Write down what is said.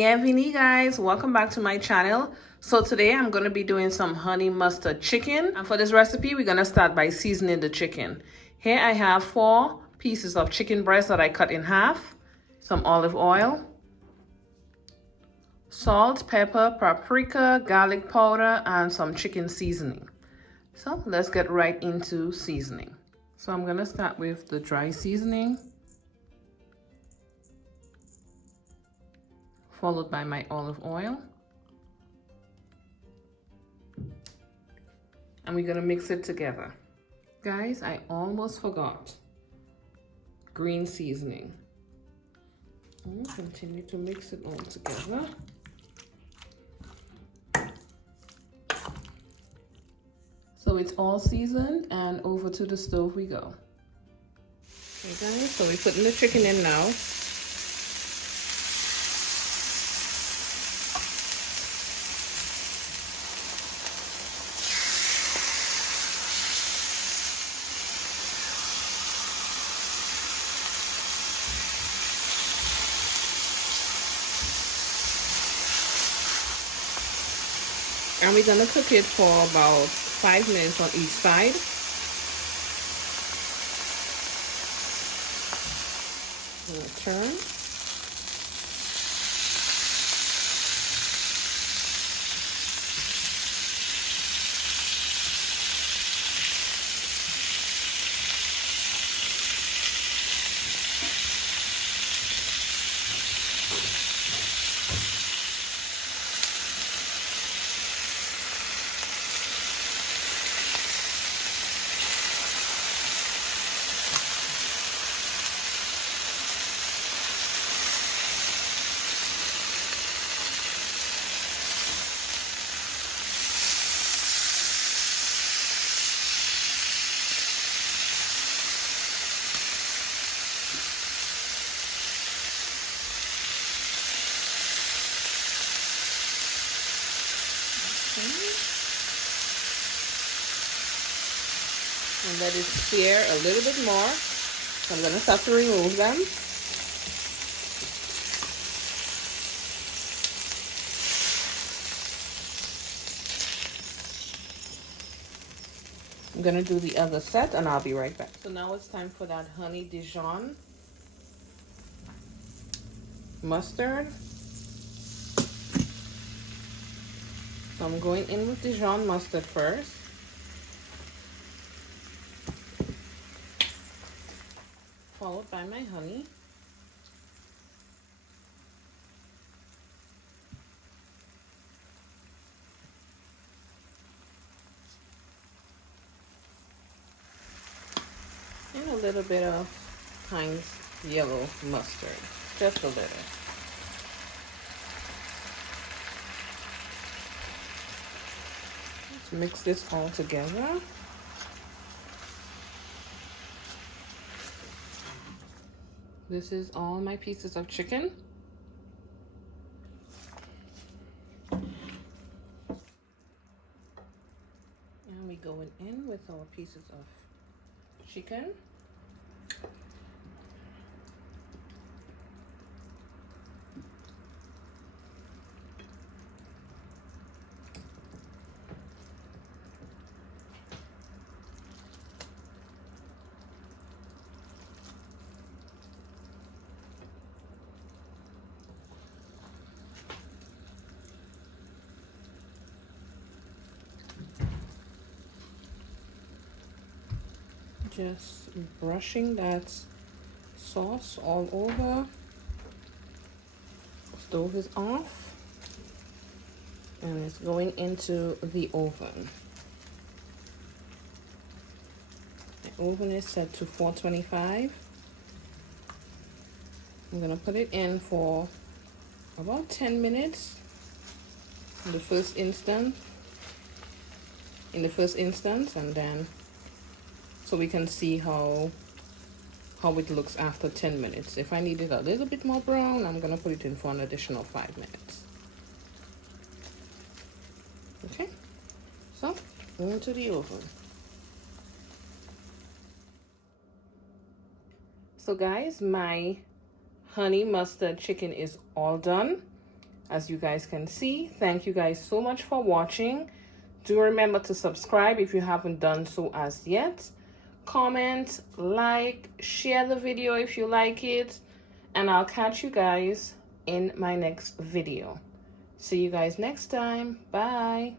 Bienvenue guys, welcome back to my channel. So today I'm going to be doing some honey mustard chicken, and for this recipe we're going to start by seasoning the chicken. Here I have 4 pieces of chicken breast that I cut in half, some olive oil, salt, pepper, paprika, garlic powder, and some chicken seasoning. So let's get right into seasoning. So I'm going to start with the dry seasoning, followed by my olive oil. And we're gonna mix it together. Guys, I almost forgot green seasoning. Continue to mix it all together. So it's all seasoned, and over to the stove we go. Okay guys, so we're putting the chicken in now. And we're gonna cook it for about 5 minutes on each side. I'm gonna turn. And let it sear a little bit more. So I'm going to start to remove them. I'm going to do the other set and I'll be right back. So now it's time for that honey Dijon mustard. So I'm going in with Dijon mustard first. Followed by my honey. And a little bit of Heinz yellow mustard, just a little. Let's mix this all together. This is all my pieces of chicken. And we going in with our pieces of chicken. Just brushing that sauce all over. Stove is off and it's going into the oven. The oven is set to 425. I'm gonna put it in for about 10 minutes in the first instance, and then so we can see how it looks after 10 minutes. If I need it a little bit more brown, I'm gonna put it in for an additional 5 minutes. Okay, so into the oven. So guys, my honey mustard chicken is all done. as you guys can see. Thank you guys so much for watching. Do remember to subscribe if you haven't done so as yet. Comment, like, share the video if you like it, and I'll catch you guys in my next video. See you guys next time. Bye.